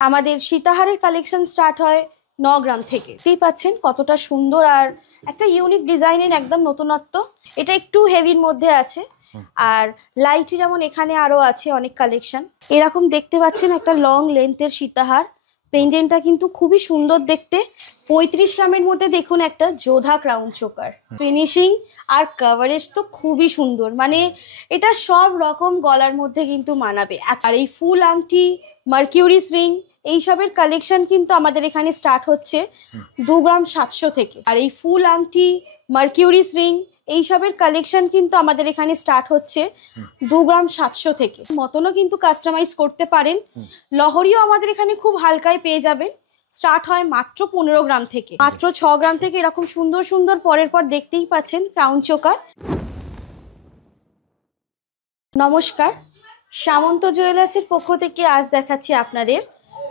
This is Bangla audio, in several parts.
আমাদের সীতাহারের কালেকশন স্টার্ট হয় 9 গ্রাম থেকে। দেখতেই পাচ্ছেন কতটা সুন্দর আর একটা ইউনিক ডিজাইনের একদম নতুনত্ব। এটা একটু হেভির মধ্যে আছে আর লাইট যেমন এখানে আরো আছে অনেক কালেকশন। এরকম দেখতে পাচ্ছেন একটা লং লেন্থের সীতাহার। পেন্ডেন্টটা কিন্তু খুবই সুন্দর দেখতে। 35 গ্রামের মধ্যে দেখুন একটা যোধা ক্রাউন চোকার। ফিনিশিং আর কভারেজ তো খুবই সুন্দর, মানে এটা সব রকম গলার মধ্যে কিন্তু মানাবে। আর এই ফুল আংটি, মার্কিউরিস রিং এইসবের কালেকশন কিন্তু আমাদের এখানে স্টার্ট হচ্ছে 2 গ্রাম 700 থেকে। আর এই ফুল আংটি, মার্কিউরিস রিং এইসবের কালেকশন কিন্তু আমাদের এখানে স্টার্ট হচ্ছে 2 গ্রাম 700 থেকে। মতনও কিন্তু কাস্টমাইজ করতে পারেন। লহরিও আমাদের এখানে খুব হালকায় পেয়ে যাবেন। স্টার্ট হয় মাত্র 15 গ্রাম থেকে, মাত্র 6 গ্রাম থেকে। এরকম সুন্দর সুন্দর পরের পর দেখতেই পাচ্ছেন ক্রাউন চোকার। নমস্কার, সামন্ত জুয়েলার্সের পক্ষ থেকে আজ দেখাচ্ছি আপনাদের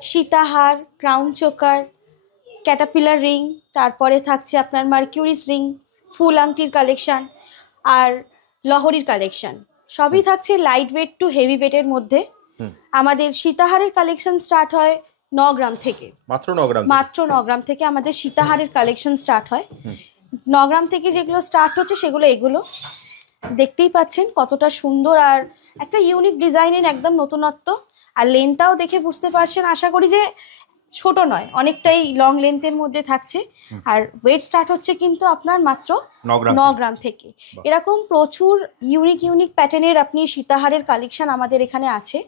সীতাহার, ক্রাউন চোকার, ক্যাটাপিলার রিং, তারপরে থাকছে আপনার মার্কিউরিস রিং, ফুল আংটির কালেকশন আর লহরির কালেকশন। সবই থাকছে লাইট ওয়েট টু হেভি ওয়েটের মধ্যে। আমাদের সীতাহারের কালেকশন স্টার্ট হয় 9 গ্রাম থেকে। মাত্র 9 গ্রাম থেকে আমাদের সীতাহারের কালেকশন স্টার্ট হয়। 9 গ্রাম থেকে যেগুলো স্টার্ট হচ্ছে সেগুলো এগুলো দেখতেই পাচ্ছেন কতটা সুন্দর আর একটা ইউনিক ডিজাইনের একদম নতুনত্ব। আর লেন্থটাও দেখে বুঝতে পারছেন, আশা করি যে ছোট নয়, অনেকটাই লং লেন্থের মধ্যে থাকছে। আর ওয়েট স্টার্ট হচ্ছে কিন্তু আপনার মাত্র 9 গ্রাম থেকে। এরকম প্রচুর ইউনিক ইউনিক প্যাটার্নের আপনি সীতাহারের কালেকশন আমাদের এখানে আছে।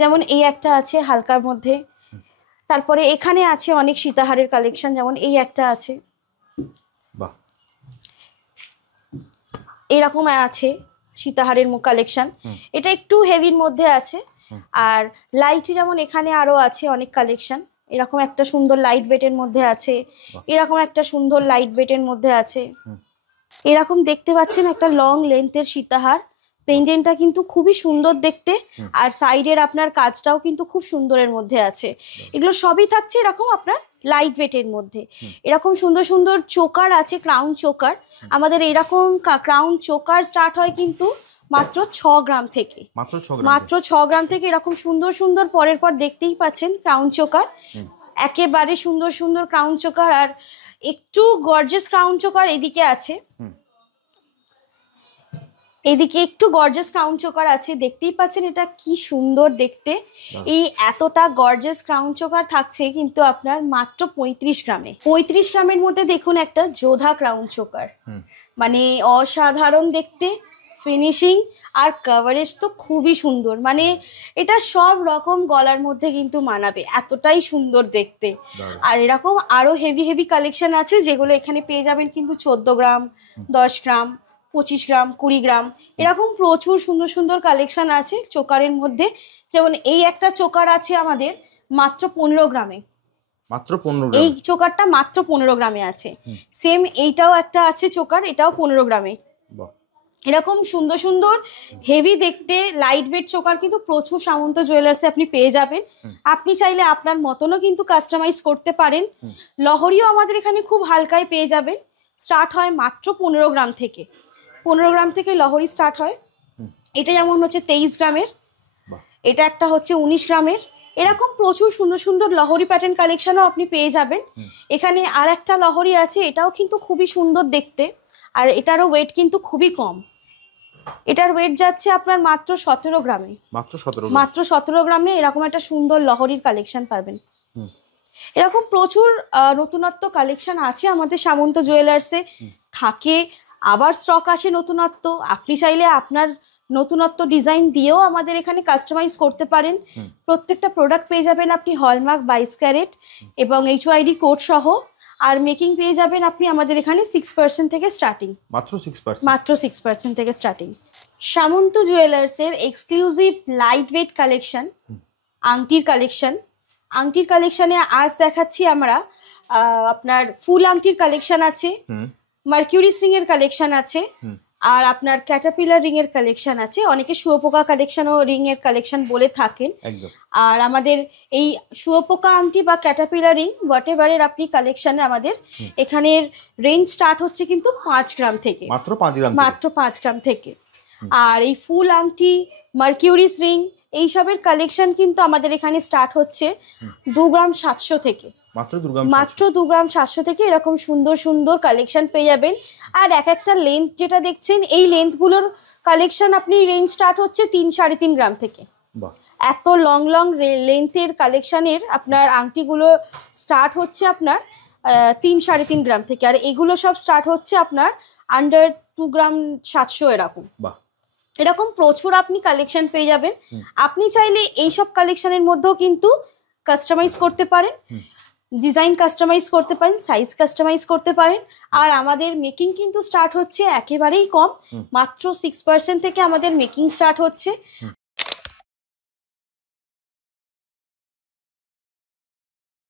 যেমন এই একটা আছে হালকার মধ্যে, তারপরে এখানে আছে অনেক সীতাহারের কালেকশন, যেমন এই একটা আছে, এরকম আছে সীতাহারের কালেকশন। এটা একটু হেভির মধ্যে আছে আর লাইট যেমন এখানে আরো আছে অনেক কালেকশন। এরকম একটা সুন্দর লাইট ওয়েটের মধ্যে আছে, এরকম একটা সুন্দর লাইট ওয়েটের মধ্যে আছে। এরকম দেখতে পাচ্ছেন একটা লং লেন্থের সীতাহার। পেন্ডেন্টটা কিন্তু খুবই সুন্দর দেখতে আর সাইডের আপনার কাজটাও কিন্তু খুব সুন্দরের মধ্যে আছে। এগুলো সবই থাকছে এরকম আপনার লাইট ওয়েটের মধ্যে। এরকম সুন্দর সুন্দর চোকার আছে, ক্রাউন চোকার। আমাদের এরকম ক্রাউন চোকার স্টার্ট হয় কিন্তু মাত্র 6 গ্রাম থেকে। মাত্র 6 গ্রাম থেকে এরকম সুন্দর সুন্দর পরের পর দেখতেই পাচ্ছেন ক্রাউন চোকার। একেবারে সুন্দর সুন্দর ক্রাউন চোকার আর একটু গর্জিয়াস ক্রাউন চোকার এদিকে আছে। এদিকে একটু গর্জিয়াস ক্রাউন চোকার আছে, দেখতেই পাচ্ছেন এটা কি সুন্দর দেখতে। এই এতটা গর্জিয়াস ক্রাউন চোকার থাকছে কিন্তু আপনার মাত্র 35 গ্রামে। 35 গ্রামের মধ্যে দেখুন একটা যোধা ক্রাউন চোকার, মানে অসাধারণ দেখতে। ফিনিশিং আর কভারেজ তো খুবই সুন্দর, মানে এটা সব রকম গলার মধ্যে কিন্তু মানাবে, এতটাই সুন্দর দেখতে। আর এরকম আরো হেভি হেভি কালেকশন আছে যেগুলো এখানে পেয়ে যাবেন কিন্তু 14 গ্রাম, 10 গ্রাম, 25 গ্রাম, 20 গ্রাম, এরকম প্রচুর সুন্দর সুন্দর কালেকশন আছে চোকারের মধ্যে। যেমন এই একটা চোকার আছে আমাদের মাত্র 15 গ্রামে। এই চোকারটা মাত্র 15 গ্রামে আছে। সেম এইটাও একটা আছে চোকার, এটাও 15 গ্রামে। এরকম সুন্দর সুন্দর হেভি দেখতে লাইট ওয়েট চোকার কিন্তু প্রচুর সামন্ত জুয়েলার্সে আপনি পেয়ে যাবেন। আপনি চাইলে আপনার মতনও কিন্তু কাস্টমাইজ করতে পারেন। লহরিও আমাদের এখানে খুব হালকায় পেয়ে যাবেন। স্টার্ট হয় মাত্র 15 গ্রাম থেকে। 15 গ্রাম থেকে লহরি স্টার্ট হয়। এটা যেমন হচ্ছে 23 গ্রামের, এটা একটা হচ্ছে 19 গ্রামের। এরকম প্রচুর সুন্দর সুন্দর লহরি প্যাটার্ন কালেকশনও আপনি পেয়ে যাবেন। এখানে আর একটা লহরি আছে, এটাও কিন্তু খুবই সুন্দর দেখতে আর এটারও ওয়েট কিন্তু খুবই কম। এটার ওয়েট যাচ্ছে আপনার মাত্র 17 গ্রামে। মাত্র 17 গ্রামে এরকম একটা সুন্দর লহরির কালেকশন পাবেন। এরকম প্রচুর নতুনত্ব কালেকশন আছে আমাদের সামন্ত জুয়েলার্সে থাকে। আবার স্টক আসে নতুনত্ব, আপনি চাইলে আপনার নতুনত্ব ডিজাইন দিয়েও আমাদের এখানে কাস্টমাইজ করতে পারেন। প্রত্যেকটা প্রোডাক্ট পেয়ে যাবেন আপনি হলমার্ক 22 ক্যারেট এবং HYD কোড সহ। আর মেকিং পেয়ে যাবেন আপনি আমাদের এখানে 6% থেকে স্টার্টিং। মাত্র 6% থেকে স্টার্টিং। সামন্ত জুয়েলার্সের এক্সক্লুসিভ লাইট ওয়েট কালেকশন, আংটির কালেকশন। আংটির কালেকশনে আজ দেখাচ্ছি আমরা আপনার ফুল আংটির কালেকশন আছে, মার্কিউরিস রিং এর কালেকশন আছে আর আপনার ক্যাটাপিলার রিং এর কালেকশন আছে। অনেকে শুয়োপোকা কালেকশন ও রিং এর কালেকশন বলে থাকেন। আর আমাদের এই শুয়োপোকা আংটি বা ক্যাটাপিলার রিং হোয়াট এভারের আপনি কালেকশনে আমাদের এখানের রেঞ্জ স্টার্ট হচ্ছে কিন্তু 5 গ্রাম থেকে। মাত্র 5 গ্রাম থেকে। আর এই ফুল আংটি, মার্কিউরিস রিং এইসবের কালেকশন কিন্তু আমাদের এখানে স্টার্ট হচ্ছে 2 গ্রাম 700 থেকে। মাত্র 2 গ্রাম 700 থেকে এরকম সুন্দর সুন্দর কালেকশন পেয়ে যাবেন। আর এক একটা লেন্থ যেটা দেখছেন, এই লেন্থগুলোর কালেকশন আপনি রেঞ্জ স্টার্ট হচ্ছে 3-3.5 গ্রাম থেকে। এত লং লং লেন্থের কালেকশনের আপনার আংটিগুলো স্টার্ট হচ্ছে আপনার 3-3.5 গ্রাম থেকে। আর এগুলো সব স্টার্ট হচ্ছে আপনার আন্ডার 2 গ্রাম 700 এরকম। এরকম প্রচুর আপনি কালেকশন পেয়ে যাবেন। আপনি চাইলে এইসব কালেকশনের মধ্যেও কিন্তু কাস্টমাইজ করতে পারেন, ডিজাইন কাস্টমাইজ করতে পারেন, সাইজ কাস্টমাইজ করতে পারেন। আর আমাদের মেকিং কিন্তু স্টার্ট হচ্ছে একেবারেই কম, মাত্র 6% থেকে আমাদের মেকিং স্টার্ট হচ্ছে।